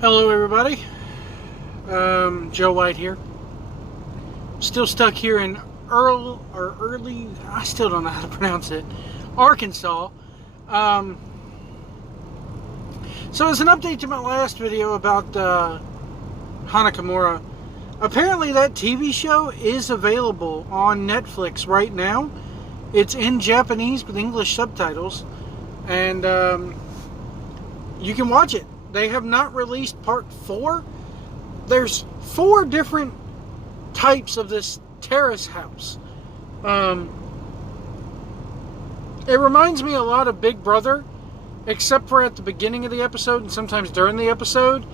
Hello, everybody. Joe White here. Still stuck here in Early. I still don't know how to pronounce it. Arkansas. So, as an update to my last video about Hana Kimura, apparently that TV show is available on Netflix right now. It's in Japanese with English subtitles, and you can watch it. They have not released part 4. There's 4 different types of this terrace house. It reminds me a lot of Big Brother, except for at the beginning of the episode and sometimes during the episode,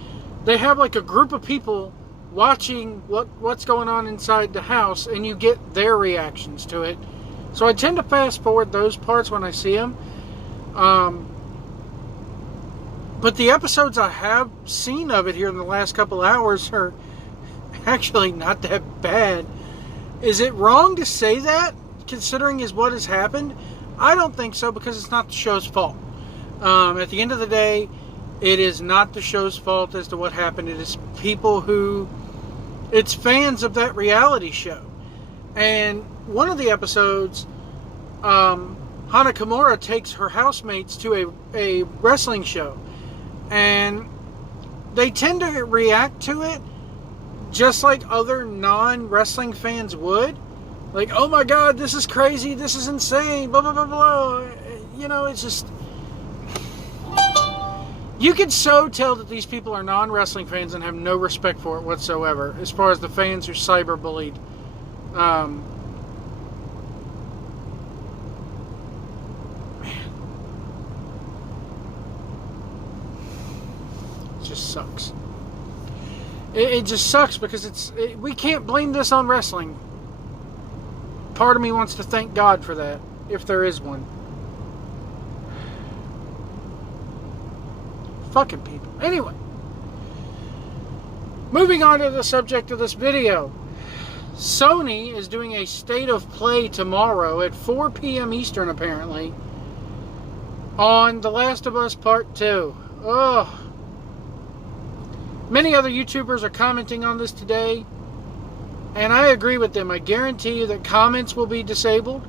they have like a group of people watching what's going on inside the house, and you get their reactions to it. So I tend to fast forward those parts when I see them. But the episodes I have seen of it here in the last couple hours are actually not that bad. Is it wrong to say that, considering is what has happened? I don't think so, because it's not the show's fault. At the end of the day, it is not the show's fault as to what happened. It is people who... It's fans of that reality show. And one of the episodes, Hana Kimura takes her housemates to a wrestling show. And they tend to react to it just like other non-wrestling fans would. Like, oh my God, this is crazy, this is insane, blah, blah, blah, blah. You know, it's just... You could so tell that these people are non-wrestling fans and have no respect for it whatsoever, as far as the fans who cyberbullied. Just sucks. It just sucks because we can't blame this on wrestling. Part of me wants to thank God for that, if there is one. Fucking people. Anyway, moving on to the subject of this video. Sony is doing a state of play tomorrow at 4 p.m. Eastern, apparently, on The Last of Us Part 2. Ugh. Many other YouTubers are commenting on this today, and I agree with them. I guarantee you that comments will be disabled,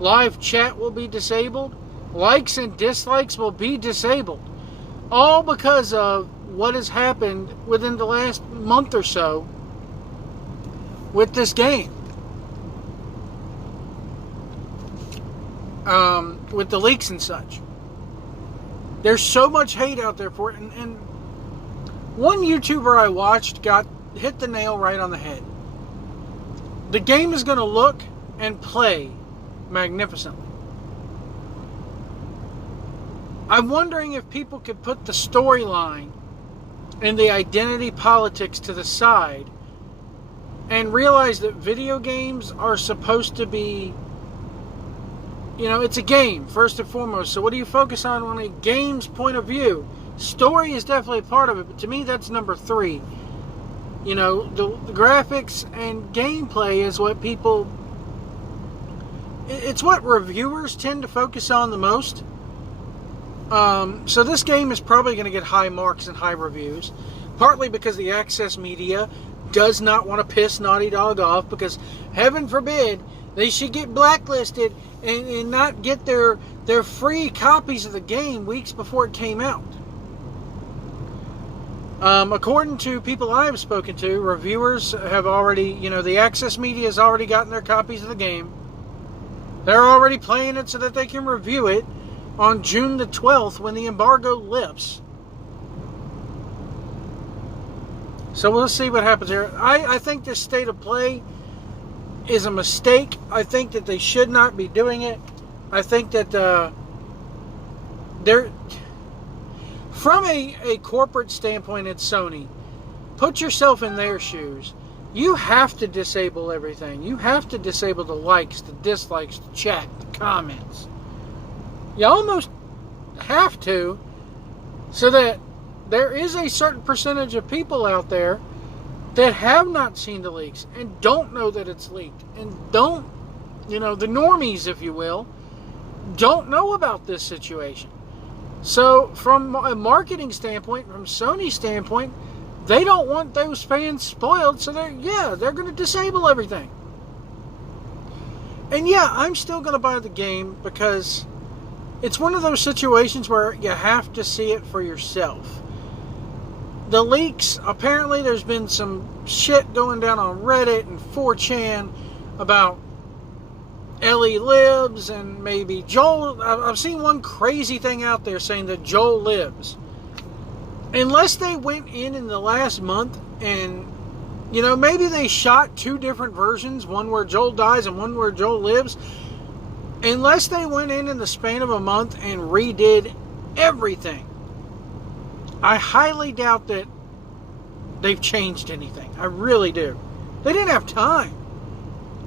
live chat will be disabled, likes and dislikes will be disabled, all because of what has happened within the last month or so with this game. With the leaks and such. There's so much hate out there for it, and one YouTuber I watched hit the nail right on the head. The game is going to look and play magnificently. I'm wondering if people could put the storyline and the identity politics to the side and realize that video games are supposed to be, you know, it's a game first and foremost. So what do you focus on a game's point of view? Story is definitely part of it, but to me that's number 3. You know, the graphics and gameplay is what people... It's what reviewers tend to focus on the most. So this game is probably going to get high marks and high reviews. Partly because the Access Media does not want to piss Naughty Dog off, because heaven forbid they should get blacklisted and not get their free copies of the game weeks before it came out. According to people I have spoken to, reviewers have already, you know, the Access Media has already gotten their copies of the game. They're already playing it so that they can review it on June the 12th when the embargo lifts. So we'll see what happens here. I think this state of play is a mistake. I think that they should not be doing it. I think that they're... From a corporate standpoint at Sony, put yourself in their shoes. You have to disable everything. You have to disable the likes, the dislikes, the chat, the comments. You almost have to, so that there is a certain percentage of people out there that have not seen the leaks and don't know that it's leaked, and don't, you know, the normies, if you will, don't know about this situation. So from a marketing standpoint, from Sony's standpoint, they don't want those fans spoiled, so they're going to disable everything. And yeah, I'm still going to buy the game because it's one of those situations where you have to see it for yourself. The leaks, apparently there's been some shit going down on Reddit and 4chan about Ellie lives and maybe Joel. I've seen one crazy thing out there saying that Joel lives. Unless they went in the last month and, maybe they shot 2 different versions, one where Joel dies and one where Joel lives. Unless they went in the span of a month and redid everything, I highly doubt that they've changed anything. I really do. They didn't have time.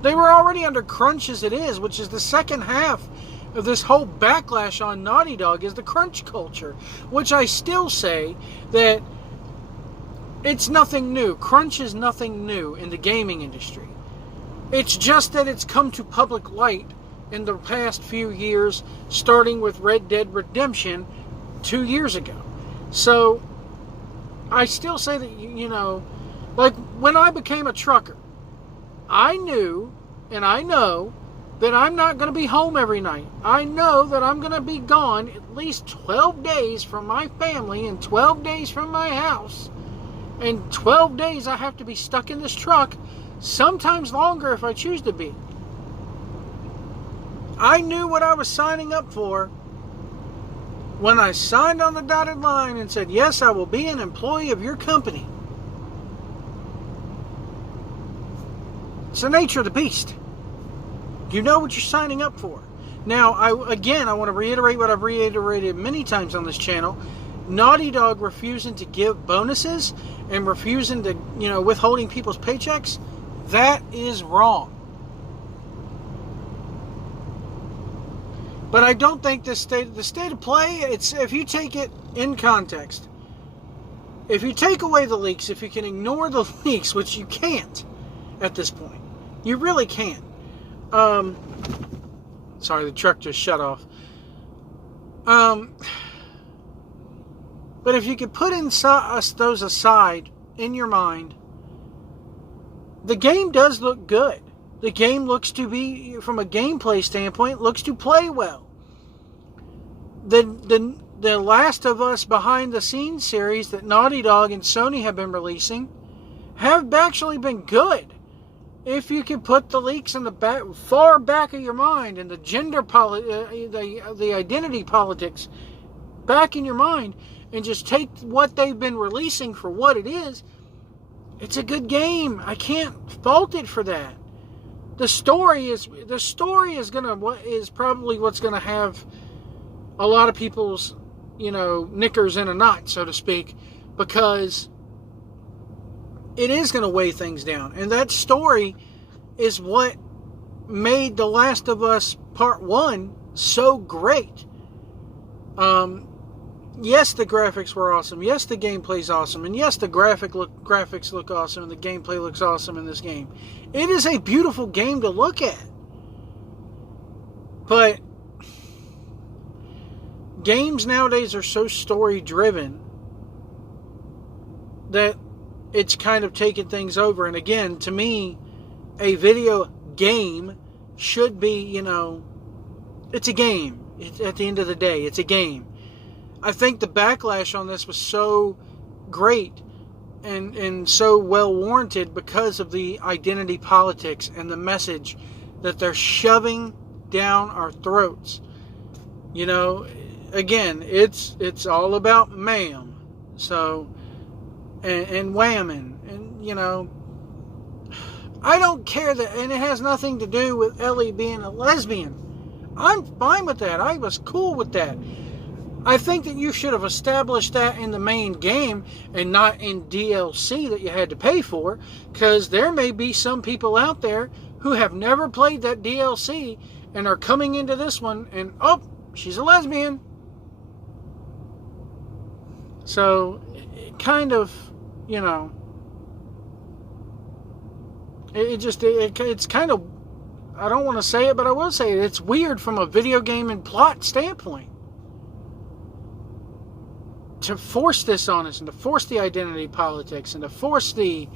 They were already under crunch as it is, which is the second half of this whole backlash on Naughty Dog is the crunch culture, which I still say that it's nothing new. Crunch is nothing new in the gaming industry. It's just that it's come to public light in the past few years, starting with Red Dead Redemption 2 years ago. So I still say that, like when I became a trucker, I knew and I know that I'm not going to be home every night. I know that I'm going to be gone at least 12 days from my family and 12 days from my house. And 12 days I have to be stuck in this truck, sometimes longer if I choose to be. I knew what I was signing up for when I signed on the dotted line and said, yes, I will be an employee of your company. It's the nature of the beast. You know what you're signing up for. Now, I want to reiterate what I've reiterated many times on this channel. Naughty Dog refusing to give bonuses and refusing to, withholding people's paychecks, that is wrong. But I don't think the state of play, it's if you take it in context, if you take away the leaks, if you can ignore the leaks, which you can't at this point, you really can't. Sorry, the truck just shut off. But if you could put those aside in your mind, the game does look good. The game looks to be, from a gameplay standpoint, looks to play well. The Last of Us behind the scenes series that Naughty Dog and Sony have been releasing have actually been good. If you can put the leaks in the far back of your mind and the the identity politics back in your mind and just take what they've been releasing for what it is, it's a good game. I can't fault it for that. The story is probably what's gonna have a lot of people's, knickers in a knot, so to speak, because it is going to weigh things down. And that story is what made The Last of Us Part 1 so great. Yes, the graphics were awesome. Yes, the gameplay's awesome. And yes, the graphics look awesome and the gameplay looks awesome in this game. It is a beautiful game to look at. But games nowadays are so story-driven that it's kind of taken things over. And again, to me, a video game should be, it's a game. At the end of the day, it's a game. I think the backlash on this was so great and so well warranted because of the identity politics and the message that they're shoving down our throats. Again, it's all about ma'am. So, and whamming. And, I don't care that, and it has nothing to do with Ellie being a lesbian. I'm fine with that. I was cool with that. I think that you should have established that in the main game and not in DLC that you had to pay for, because there may be some people out there who have never played that DLC and are coming into this one and, oh, she's a lesbian. So, it kind of, it's kind of, I don't want to say it, but I will say it. It's weird from a video game and plot standpoint. to force this on us and to force the identity politics and to force the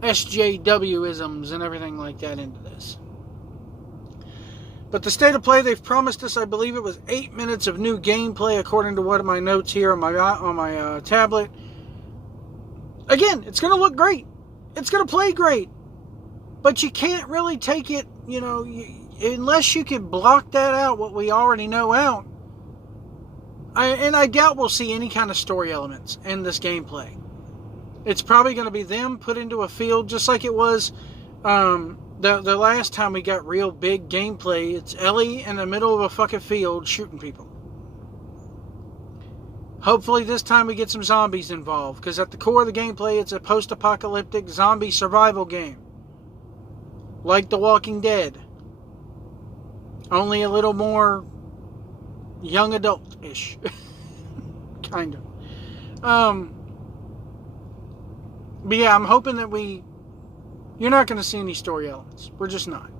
SJW-isms and everything like that into this. But the state of play, they've promised us, I believe it was 8 minutes of new gameplay, according to what my notes here on my tablet. Again, it's going to look great. It's going to play great. But you can't really take it, unless you can block that out, what we already know out. I doubt we'll see any kind of story elements in this gameplay. It's probably going to be them put into a field, just like it was the last time we got real big gameplay. It's Ellie in the middle of a fucking field shooting people. Hopefully this time we get some zombies involved, because at the core of the gameplay, it's a post-apocalyptic zombie survival game. Like The Walking Dead. Only a little more young adult-ish. Kind of. But yeah, I'm hoping that you're not going to see any story elements. We're just not.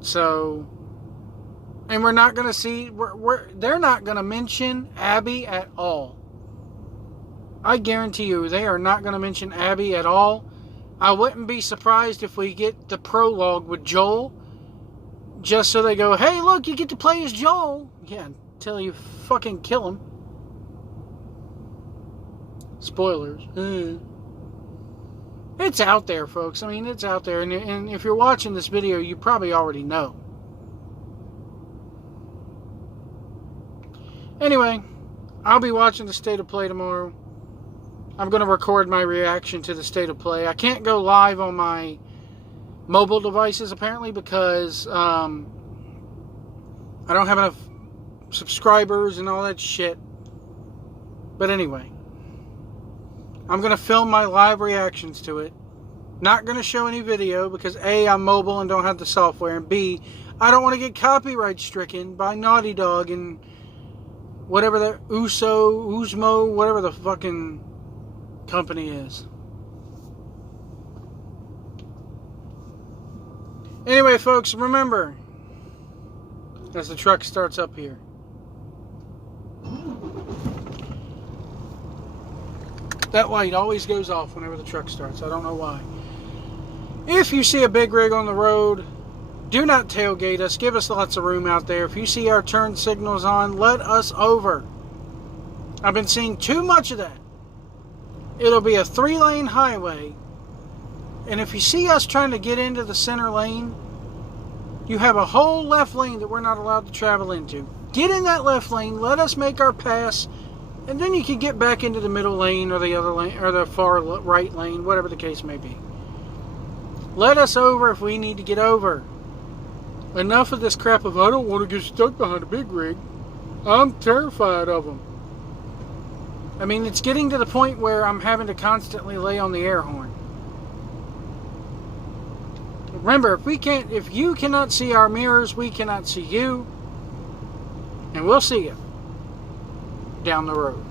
So, and we're not going to see, they're not going to mention Abby at all. I guarantee you, they are not going to mention Abby at all. I wouldn't be surprised if we get the prologue with Joel, just so they go, hey, look, you get to play as Joel. Yeah, until you fucking kill him. Spoilers. It's out there, folks. I mean, it's out there. And if you're watching this video, you probably already know. Anyway, I'll be watching the State of Play tomorrow. I'm going to record my reaction to the State of Play. I can't go live on my mobile devices, apparently, because I don't have enough subscribers and all that shit. But anyway, I'm going to film my live reactions to it. Not going to show any video because A, I'm mobile and don't have the software, and B, I don't want to get copyright stricken by Naughty Dog and whatever the Usmo, whatever the fucking company is. Anyway, folks, remember, as the truck starts up here, that light always goes off whenever the truck starts. I don't know why. If you see a big rig on the road, do not tailgate us. Give us lots of room out there. If you see our turn signals on, let us over. I've been seeing too much of that. It'll be a 3-lane highway. And if you see us trying to get into the center lane, you have a whole left lane that we're not allowed to travel into. Get in that left lane, let us make our pass, and then you can get back into the middle lane or the other lane or the far right lane, whatever the case may be. Let us over if we need to get over. Enough of this crap of, I don't want to get stuck behind a big rig. I'm terrified of them. I mean, it's getting to the point where I'm having to constantly lay on the air horn. Remember, if you cannot see our mirrors, we cannot see you. And we'll see you down the road.